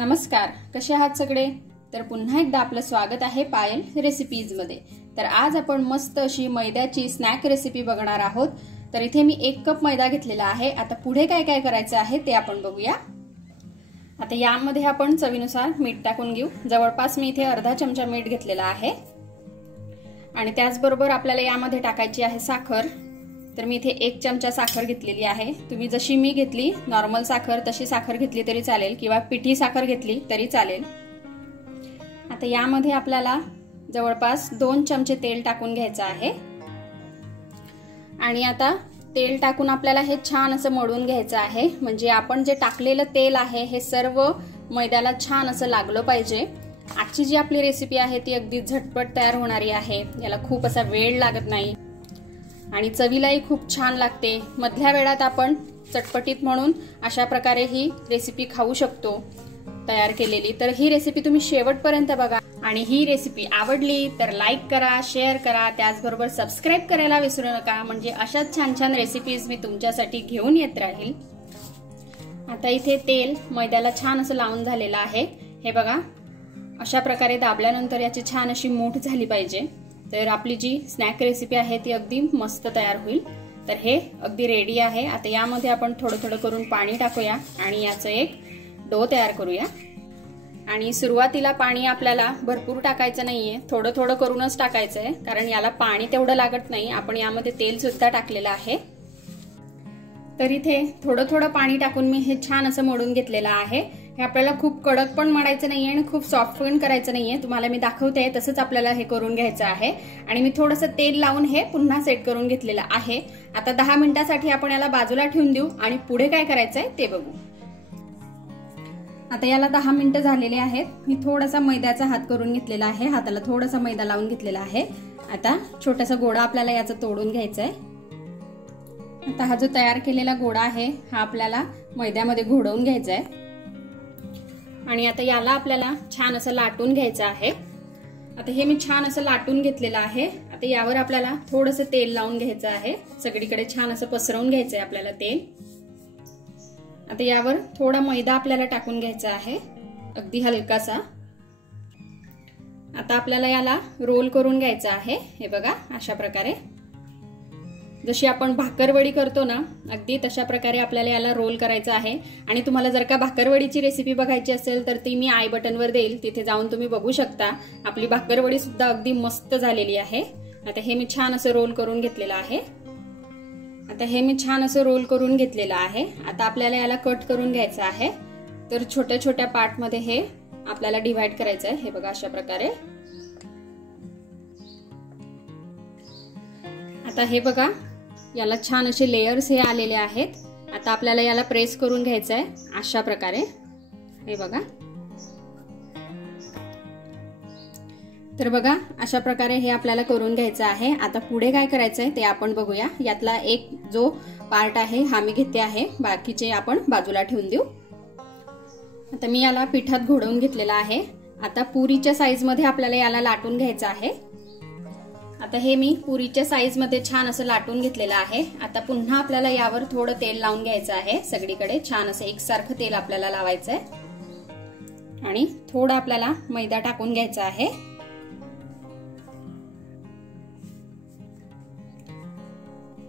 नमस्कार, कसे आहात सगळे? तर पुन्हा एकदा आपलं स्वागत आहे पायल रेसिपीज मध्ये। तर आज आपण मस्त अशी मैद्याची स्नॅक रेसिपी बघणार आहोत। तर इथे मी 1 कप मैदा घेतलेला आहे। आता पुढे काय काय करायचं आहे ते आपण बघूया। आता यामध्ये आपण चवीनुसार मीठ टाकून घेऊ। जवळपास मी इथे अर्धा चमचा मीठ घेतलेला आहे आणि त्याचबरोबर आपल्याला यामध्ये टाकायची आहे साखर। तर मी इथे 1 चमचा साखर घेतलेली आहे। तुम्ही जशी मी घेतली नॉर्मल साखर तशी साखर घेतली तरी चालेल किंवा पिठी साखर घेतली तरी चालेल। आता यामध्ये आपल्याला जवळपास 2 चमचे तेल टाकून घ्यायचं आहे आणि आता तेल टाकून आपल्याला हे छान असं मळून घ्यायचं आहे। म्हणजे आपण जे टाकलेलं तेल आहे हे सर्व मैद्याला छान असं लागलं पाहिजे। आजची जी आपली रेसिपी आहे ती अगदी झटपट तयार होणारी आहे। याला खूप असा वेळ लागत नाही आणि चवीलाही खूप छान लागते। मधल्या वेळात आपण चटपटीत म्हणून अशा प्रकारे ही रेसिपी खाऊ शकतो तयार केलेली। तर ही रेसिपी तुम्ही शेवटपर्यंत बघा आणि ही रेसिपी आवडली तर लाईक करा, शेअर करा, त्याचबरोबर सबस्क्राइब करायला विसरू नका। म्हणजे अशाच छान छान रेसिपीज मी तुमच्यासाठी घेऊन येत राहील। आता इथे तेल मैद्याला छान असं लावून झालेलं आहे। हे बघा, अशा प्रकारे दाबल्यानंतर याची छान अशी मूठ झाली पाहिजे। तर आपली जी स्नॅक रेसिपी आहे ती अगदी मस्त तयार होईल। तर हे अगदी रेडी आहे। आता यामध्ये आपण थोडं थोडं करून पाणी टाकूया आणि याचं एक डो तयार करूया। आणि सुरुवातीला पाणी आपल्याला भरपूर टाकायचं नाहीये, थोडं थोडं करूनच टाकायचंय, कारण याला पाणी तेवढं लागत नाही। आपण यामध्ये तेल सुद्धा टाकलेलं आहे। तर इथे थोडं थोडं पाणी टाकून मी हे छान असं मळून घेतलेलं आहे। हे आपल्याला खूप कडक पण मळायचं नाहीये आणि खूप सॉफ्ट पण करायचं नाहीये। तुम्हाला मी दाखवते तसंच आपल्याला हे करून घ्यायचं आहे। आणि मी थोडंसं तेल लावून हे पुन्हा सेट करून घेतलेलं आहे। आता 10 मिनिटांसाठी आपण याला बाजूला ठेवून देऊ आणि पुढे काय करायचंय ते बघू। आता याला 10 मिनिटं झालेले आहेत। मी थोडासा मैद्याचा हात करून घेतलेला आहे, हाताला थोडासा मैदा लावून घेतलेला आहे। आता छोटासा गोळा आपल्याला याचा तोडून घ्यायचा आहे। आता हा जो तयार केलेला गोळा आहे हा आपल्याला मैद्यामध्ये घोडवून घ्यायचा आहे आणि आता याला आपल्याला छान असं लाटून घ्यायचं आहे। आता हे मी छान असं लाटून घेतलेलं आहे। आता यावर आपल्याला थोडंसं तेल लावून घ्यायचं आहे, सगळीकडे छान असं पसरवून घ्यायचं आहे आपल्याला तेल। आता यावर थोडा मैदा आपल्याला टाकून घ्यायचा आहे, अगदी हलकासा। आता आपल्याला याला रोल करून घ्यायचा आहे। हे बघा, अशा प्रकारे जशी आपण भाकरवडी करतो ना, अगदी तशा प्रकारे आपल्याला याला रोल करायचं आहे। आणि तुम्हाला जर का भाकरवडीची रेसिपी बघायची असेल तर ती मी आय बटनवर देईल, तिथे जाऊन तुम्ही बघू शकता। आपली भाकरवडी सुद्धा अगदी मस्त झालेली आहे। आता हे मी छान असं रोल करून घेतलेलं आहे। आता हे मी छान असं रोल करून घेतलेलं आहे। आता आपल्याला याला कट करून घ्यायचं आहे। तर छोट्या छोट्या पार्ट मध्ये हे आपल्याला डिवाइड करायचं आहे। हे बघा, अशा प्रकारे। आता हे बघा, याला छान असे लेयर्स हे आलेले आहेत। आता आपल्याला याला प्रेस करून घ्यायचं आहे अशा प्रकारे। हे बघा, तर बघा अशा प्रकारे हे आपल्याला करून घ्यायचं आहे। आता पुढे काय करायचंय ते आपण बघूया। यातला एक जो पार्ट आहे हा मी घेते आहे, बाकीचे आपण बाजूला ठेवून देऊ। आता मी याला पिठात घोडवून घेतलेला आहे। आता पुरीच्या साईज मध्ये आपल्याला याला लाटून घ्यायचं आहे। आता हे मी पुरीच्या साईज मध्ये छान असं लाटून घेतलेलं आहे। आता पुन्हा आपल्याला यावर थोडं तेल लावून घ्यायचं आहे, सगळीकडे छान असं एकसारखं तेल आपल्याला लावायचं आहे आणि थोडं आपल्याला मैदा टाकून घ्यायचा आहे।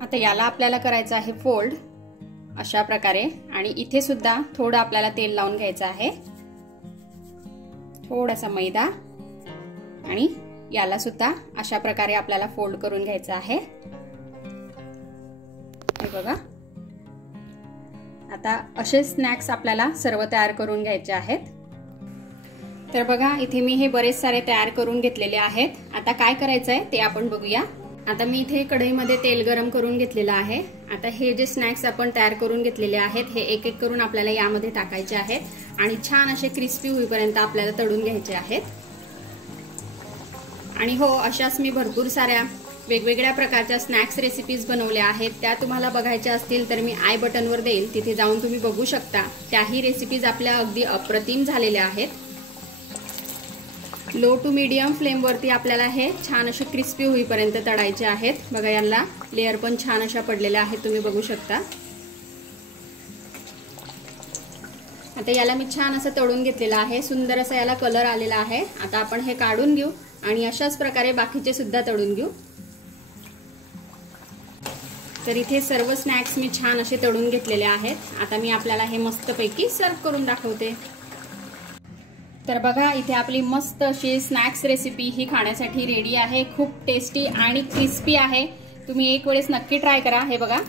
आता याला आपल्याला करायचं आहे फोल्ड अशा प्रकारे आणि इथे सुद्धा थोडं आपल्याला तेल लावून घ्यायचं आहे, थोडासा मैदा, आणि याला सुद्धा अशा प्रकारे आपल्याला फोल्ड करून घ्यायचं आहे। हे बघा, आता असे स्नॅक्स आपल्याला सर्व तयार करून घ्यायचे आहेत। तर बघा, इथे मी हे बरेच सारे तयार करून घेतलेले आहेत। आता काय करायचंय ते आपण बघूया। आता मी इथे कढईमध्ये तेल गरम करून घेतलेलं आहे। आता हे जे स्नॅक्स आपण तयार करून घेतलेले आहेत हे एक एक करून आपल्याला यामध्ये टाकायचे आहेत आणि छान असे क्रिस्पी होईपर्यंत आपल्याला तळून घ्यायचे आहेत। आणि हो, अशाच मी भरपूर साऱ्या वेगवेगळ्या प्रकारच्या स्नॅक्स रेसिपीज बनवल्या आहेत। त्या तुम्हाला बघायच्या असतील तर मी आय बटनवर देईल, तिथे जाऊन तुम्ही बघू शकता। त्याही रेसिपीज आपल्या अगदी अप्रतिम झालेल्या आहेत। लो टू मीडियम फ्लेम वरती आपल्याला हे छान असे क्रिस्पी होईपर्यंत तळायचे आहेत। बघा, याला लेयर पण छान अशा पडलेल्या आहेत, तुम्ही बघू शकता। आता याला मी छान असं तळून घेतलेलं आहे, सुंदर असा याला कलर आलेला आहे। आता आपण हे काढून घेऊ आणि अशाच प्रकारे बाकीचे सुद्धा तळून घेऊ। तर इथे सर्व स्नॅक्स मी छान असे तळून घेतलेले आहेत। आता मी आपल्याला हे मस्तपैकी सर्व करून दाखवते। तर बघा इथे आपली मस्त अशी स्नॅक्स रेसिपी ही खाण्यासाठी रेडी आहे। खूप टेस्टी आणि क्रिस्पी आहे, तुम्ही एक वेळेस नक्की ट्राय करा। हे बघा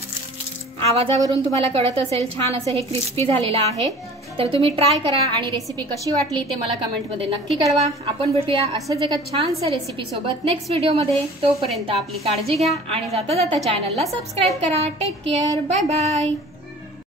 आवाजावरून तुम्हाला कळत असेल छान असं हे क्रिस्पी झालेलं आहे। तर तुम्ही ट्राय करा आणि रेसिपी कशी वाटली ते मला कमेंटमध्ये नक्की कळवा। आपण भेटूया असंच एका छानशा रेसिपी सोबत नेक्स्ट व्हिडिओमध्ये। तोपर्यंत आपली काळजी घ्या आणि जाता जाता चॅनलला सबस्क्राईब करा। Take care, bye bye.